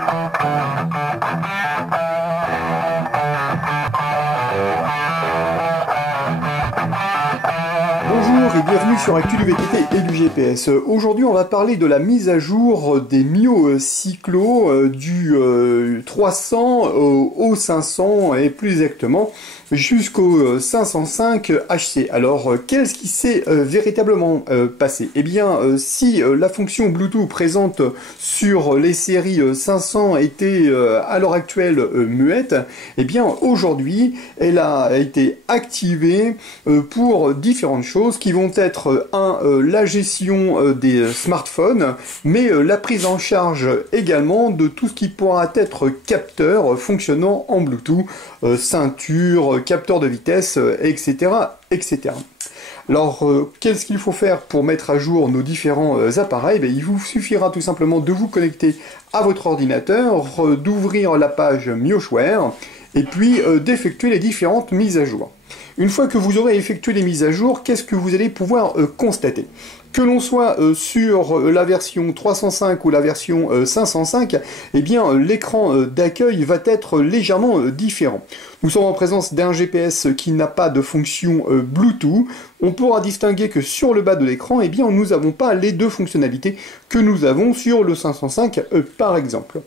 Bonjour et bienvenue sur Actu du VTT et du GPS. Aujourd'hui on va parler de la mise à jour des Mio Cyclo du 300 au 500 et plus exactement jusqu'au 505 HC. Alors qu'est-ce qui s'est véritablement passé? Eh bien si la fonction Bluetooth présente sur les séries 500 était à l'heure actuelle muette, eh bien aujourd'hui elle a été activée pour différentes choses qui vont être la gestion des smartphones, mais la prise en charge également de tout ce qui pourra être capteur fonctionnant en Bluetooth, ceinture, capteur de vitesse, etc. etc. Alors, qu'est-ce qu'il faut faire pour mettre à jour nos différents appareils? Il vous suffira tout simplement de vous connecter à votre ordinateur, d'ouvrir la page MioShare, et puis d'effectuer les différentes mises à jour. Une fois que vous aurez effectué les mises à jour, qu'est-ce que vous allez pouvoir constater? Que l'on soit sur la version 305 ou la version 505, eh bien l'écran d'accueil va être légèrement différent. Nous sommes en présence d'un GPS qui n'a pas de fonction Bluetooth. On pourra distinguer que sur le bas de l'écran, eh bien nous n'avons pas les deux fonctionnalités que nous avons sur le 505 par exemple.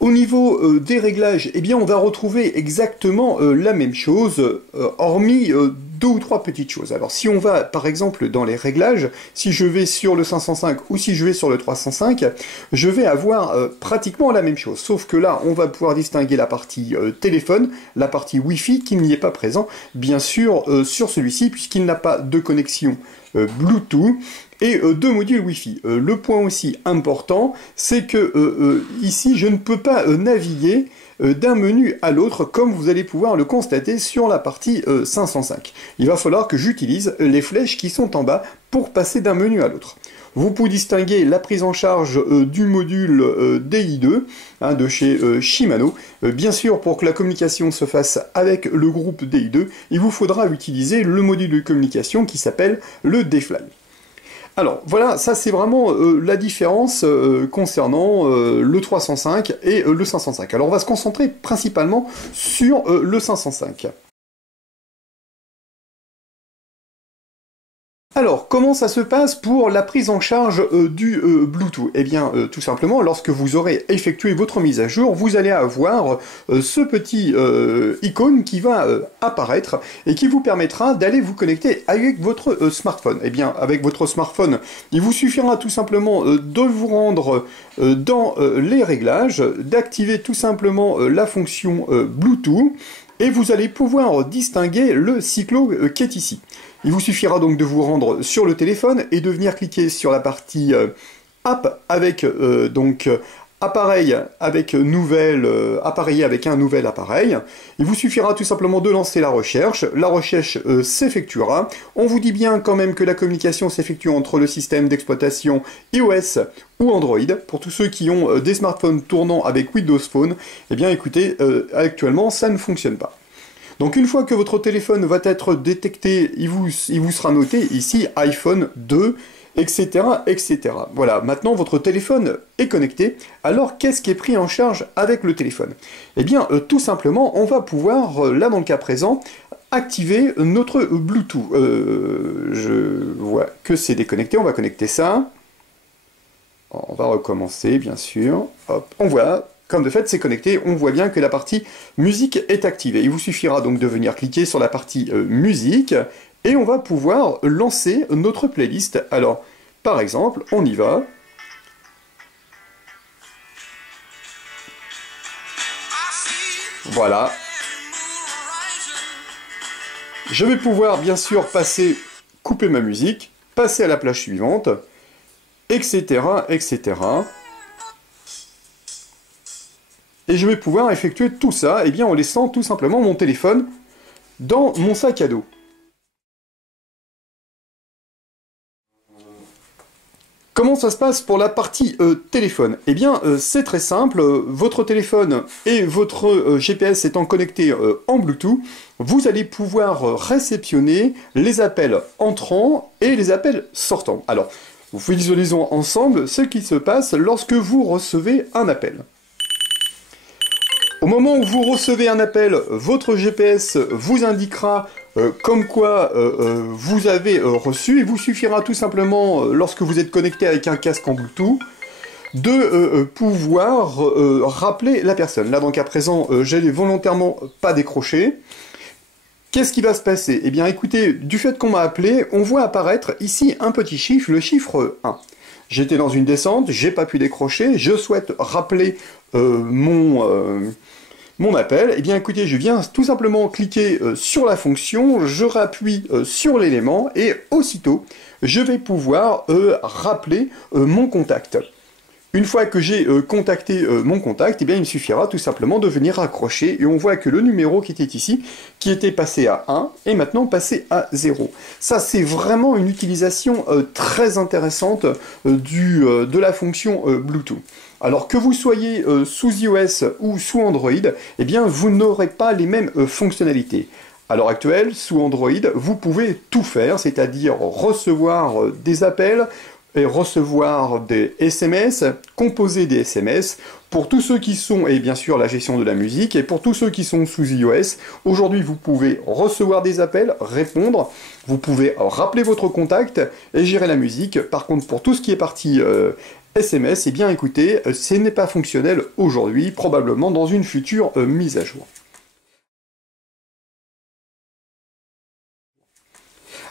Au niveau des réglages, eh bien on va retrouver exactement la même chose, hormis deux ou trois petites choses. Alors si on va par exemple dans les réglages, si je vais sur le 505 ou si je vais sur le 305, je vais avoir pratiquement la même chose. Sauf que là, on va pouvoir distinguer la partie téléphone, la partie Wi-Fi qui n'y est pas présent, bien sûr sur celui-ci, puisqu'il n'a pas de connexion Bluetooth, et deux modules Wi-Fi. Le point aussi important, c'est que ici, je ne peux pas naviguer d'un menu à l'autre, comme vous allez pouvoir le constater sur la partie 505. Il va falloir que j'utilise les flèches qui sont en bas pour passer d'un menu à l'autre. Vous pouvez distinguer la prise en charge du module DI2 de chez Shimano. Bien sûr, pour que la communication se fasse avec le groupe DI2, il vous faudra utiliser le module de communication qui s'appelle le DFly. Alors voilà, ça c'est vraiment la différence concernant le 305 et le 505. Alors on va se concentrer principalement sur le 505. Alors, comment ça se passe pour la prise en charge du Bluetooth? Eh bien, tout simplement, lorsque vous aurez effectué votre mise à jour, vous allez avoir ce petit icône qui va apparaître et qui vous permettra d'aller vous connecter avec votre smartphone. Eh bien, avec votre smartphone, il vous suffira tout simplement de vous rendre dans les réglages, d'activer tout simplement la fonction Bluetooth, et vous allez pouvoir distinguer le cyclo qui est ici. Il vous suffira donc de vous rendre sur le téléphone et de venir cliquer sur la partie App avec appareil avec appareillé avec un nouvel appareil. Il vous suffira tout simplement de lancer la recherche s'effectuera. On vous dit bien quand même que la communication s'effectue entre le système d'exploitation iOS ou Android. Pour tous ceux qui ont des smartphones tournant avec Windows Phone, eh bien écoutez, actuellement ça ne fonctionne pas. Donc une fois que votre téléphone va être détecté, il vous sera noté ici iPhone 2, etc., etc. Voilà, maintenant votre téléphone est connecté. Alors qu'est-ce qui est pris en charge avec le téléphone? Eh bien tout simplement, on va pouvoir, là dans le cas présent, activer notre Bluetooth. Je vois que c'est déconnecté, on va connecter ça. On va recommencer bien sûr. Hop, on voit. Comme de fait c'est connecté, on voit bien que la partie musique est activée. Il vous suffira donc de venir cliquer sur la partie musique et on va pouvoir lancer notre playlist. Alors, par exemple, on y va. Voilà. Je vais pouvoir bien sûr couper ma musique, passer à la plage suivante, etc., etc. Et je vais pouvoir effectuer tout ça en laissant tout simplement mon téléphone dans mon sac à dos. Comment ça se passe pour la partie téléphone? Eh bien, c'est très simple. Votre téléphone et votre GPS étant connectés en Bluetooth, vous allez pouvoir réceptionner les appels entrants et les appels sortants. Alors, Visualisons ensemble ce qui se passe lorsque vous recevez un appel. Au moment où vous recevez un appel, votre GPS vous indiquera comme quoi vous avez reçu. Il vous suffira tout simplement, lorsque vous êtes connecté avec un casque en Bluetooth, de pouvoir rappeler la personne. Là donc à présent, j'ai volontairement pas décroché. Qu'est-ce qui va se passer? Eh bien écoutez, du fait qu'on m'a appelé, on voit apparaître ici un petit chiffre, le chiffre 1. J'étais dans une descente, j'ai pas pu décrocher, je souhaite rappeler mon appel. Eh bien écoutez, je viens tout simplement cliquer sur la fonction, je rappuie sur l'élément et aussitôt, je vais pouvoir rappeler mon contact. Une fois que j'ai contacté mon contact, eh bien, il me suffira tout simplement de venir raccrocher et on voit que le numéro qui était ici, qui était passé à 1, est maintenant passé à 0. Ça, c'est vraiment une utilisation très intéressante de la fonction Bluetooth. Alors que vous soyez sous iOS ou sous Android, eh bien, vous n'aurez pas les mêmes fonctionnalités. À l'heure actuelle, sous Android, vous pouvez tout faire, c'est-à-dire recevoir des appels, et recevoir des SMS, composer des SMS, pour tous ceux qui sont, et bien sûr la gestion de la musique, et pour tous ceux qui sont sous iOS, aujourd'hui vous pouvez recevoir des appels, répondre, vous pouvez rappeler votre contact et gérer la musique. Par contre, pour tout ce qui est partie SMS, eh bien écoutez, ce n'est pas fonctionnel aujourd'hui, probablement dans une future mise à jour.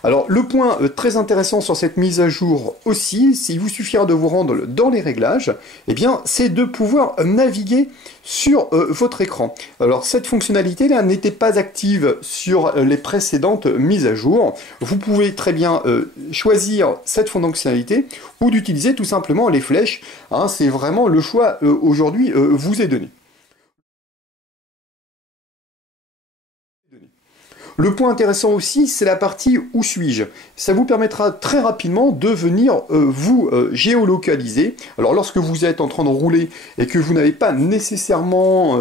Alors, le point très intéressant sur cette mise à jour aussi, il vous suffira de vous rendre dans les réglages, eh bien, c'est de pouvoir naviguer sur votre écran. Alors, cette fonctionnalité-là n'était pas active sur les précédentes mises à jour. Vous pouvez très bien choisir cette fonctionnalité ou d'utiliser tout simplement les flèches. Hein, c'est vraiment le choix aujourd'hui vous est donné. Le point intéressant aussi, c'est la partie « Où suis-je ?» Ça vous permettra très rapidement de venir vous géolocaliser. Alors lorsque vous êtes en train de rouler et que vous n'avez pas nécessairement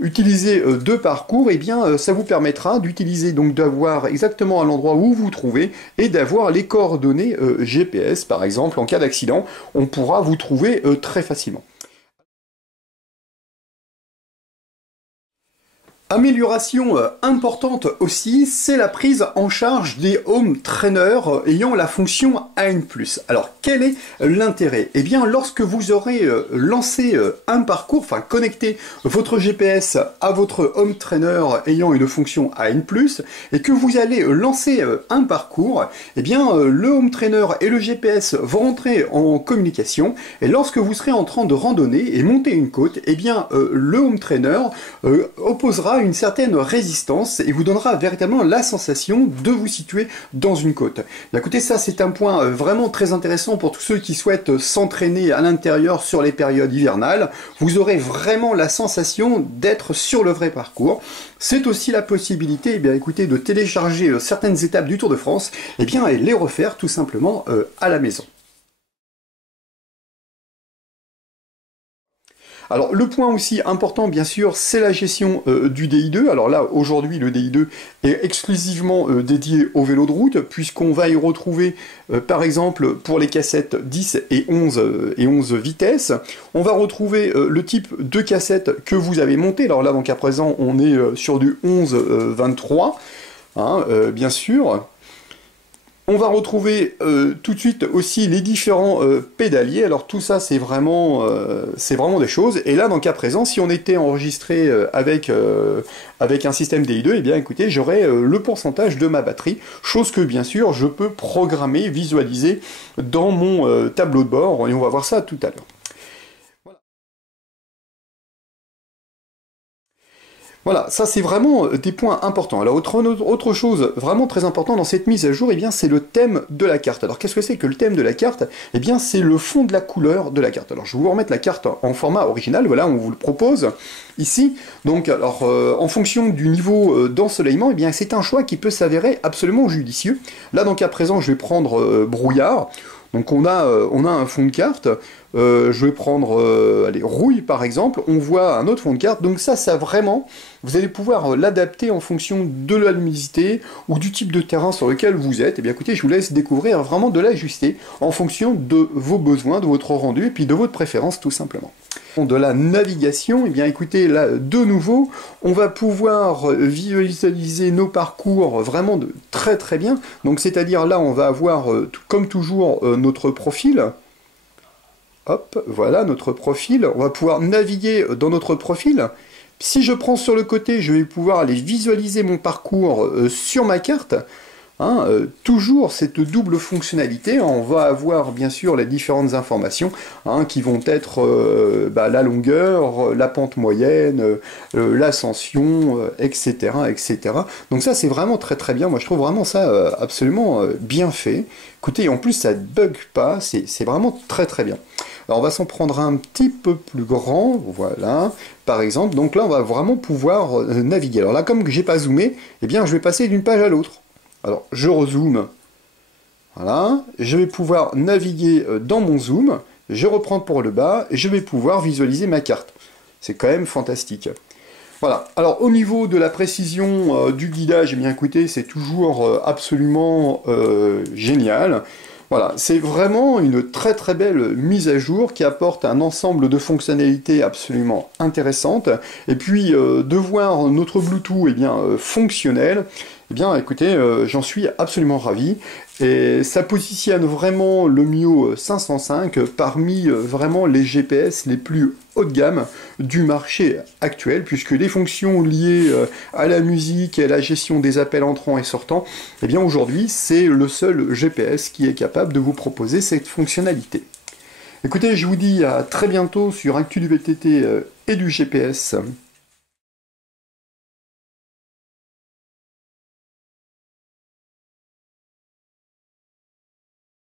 utilisé de parcours, eh bien ça vous permettra d'utiliser, donc d'avoir exactement à l'endroit où vous vous trouvez et d'avoir les coordonnées GPS par exemple. En cas d'accident, on pourra vous trouver très facilement. Amélioration importante aussi, c'est la prise en charge des home trainers ayant la fonction AN+. Alors, quel est l'intérêt? Eh bien, lorsque vous aurez lancé un parcours, enfin connecté votre GPS à votre home trainer ayant une fonction AN+, et que vous allez lancer un parcours, eh bien, le home trainer et le GPS vont rentrer en communication, et lorsque vous serez en train de randonner et monter une côte, eh bien, le home trainer opposera une certaine résistance et vous donnera véritablement la sensation de vous situer dans une côte. Et écoutez, ça c'est un point vraiment très intéressant pour tous ceux qui souhaitent s'entraîner à l'intérieur sur les périodes hivernales. Vous aurez vraiment la sensation d'être sur le vrai parcours. C'est aussi la possibilité, eh bien, écoutez, de télécharger certaines étapes du Tour de France et bien, et les refaire tout simplement à la maison. Alors le point aussi important bien sûr c'est la gestion du DI2. Alors là aujourd'hui le DI2 est exclusivement dédié au vélo de route puisqu'on va y retrouver par exemple pour les cassettes 10 et 11 vitesses. On va retrouver le type de cassette que vous avez monté. Alors là donc à présent on est sur du 11-23 hein, bien sûr. On va retrouver tout de suite aussi les différents pédaliers. Alors tout ça c'est vraiment des choses. Et là donc à présent si on était enregistré avec un système DI2, eh bien écoutez j'aurais le pourcentage de ma batterie, chose que bien sûr je peux programmer, visualiser dans mon tableau de bord et on va voir ça tout à l'heure. Voilà, ça c'est vraiment des points importants. Alors autre chose vraiment très important dans cette mise à jour, eh bien c'est le thème de la carte. Alors qu'est-ce que c'est que le thème de la carte? Eh bien c'est le fond de la couleur de la carte. Alors je vais vous remettre la carte en format original, voilà, on vous le propose ici. Donc alors en fonction du niveau d'ensoleillement, eh bien c'est un choix qui peut s'avérer absolument judicieux. Là donc à présent je vais prendre brouillard. Donc on a un fond de carte, je vais prendre allez, rouille par exemple, on voit un autre fond de carte, donc ça vraiment, vous allez pouvoir l'adapter en fonction de la luminosité ou du type de terrain sur lequel vous êtes. Et bien écoutez, je vous laisse découvrir vraiment de l'ajuster en fonction de vos besoins, de votre rendu et puis de votre préférence tout simplement. De la navigation, et bien écoutez, là de nouveau, on va pouvoir visualiser nos parcours vraiment de très très bien. Donc c'est-à-dire là, on va avoir comme toujours notre profil. Hop, voilà notre profil. On va pouvoir naviguer dans notre profil. Si je prends sur le côté, je vais pouvoir aller visualiser mon parcours sur ma carte. Hein, toujours cette double fonctionnalité, on va avoir bien sûr les différentes informations hein, qui vont être la longueur, la pente moyenne, l'ascension, etc., etc. Donc ça c'est vraiment très très bien, moi je trouve vraiment ça absolument bien fait. Écoutez, en plus ça ne bug pas, c'est vraiment très très bien. Alors on va s'en prendre un petit peu plus grand, voilà, par exemple, donc là on va vraiment pouvoir naviguer. Alors là comme j'ai pas zoomé, eh bien je vais passer d'une page à l'autre. Alors, je rezoome, voilà, je vais pouvoir naviguer dans mon zoom, je reprends pour le bas, et je vais pouvoir visualiser ma carte. C'est quand même fantastique. Voilà, alors au niveau de la précision du guidage, eh bien écoutez, c'est toujours absolument génial. Voilà, c'est vraiment une très très belle mise à jour qui apporte un ensemble de fonctionnalités absolument intéressantes. Et puis de voir notre Bluetooth fonctionnel, eh bien écoutez, j'en suis absolument ravi. Et ça positionne vraiment le Mio 505 parmi vraiment les GPS les plus haut de gamme du marché actuel, puisque les fonctions liées à la musique et à la gestion des appels entrants et sortants, eh bien aujourd'hui c'est le seul GPS qui est capable de vous proposer cette fonctionnalité. Écoutez, je vous dis à très bientôt sur Actu du VTT et du GPS.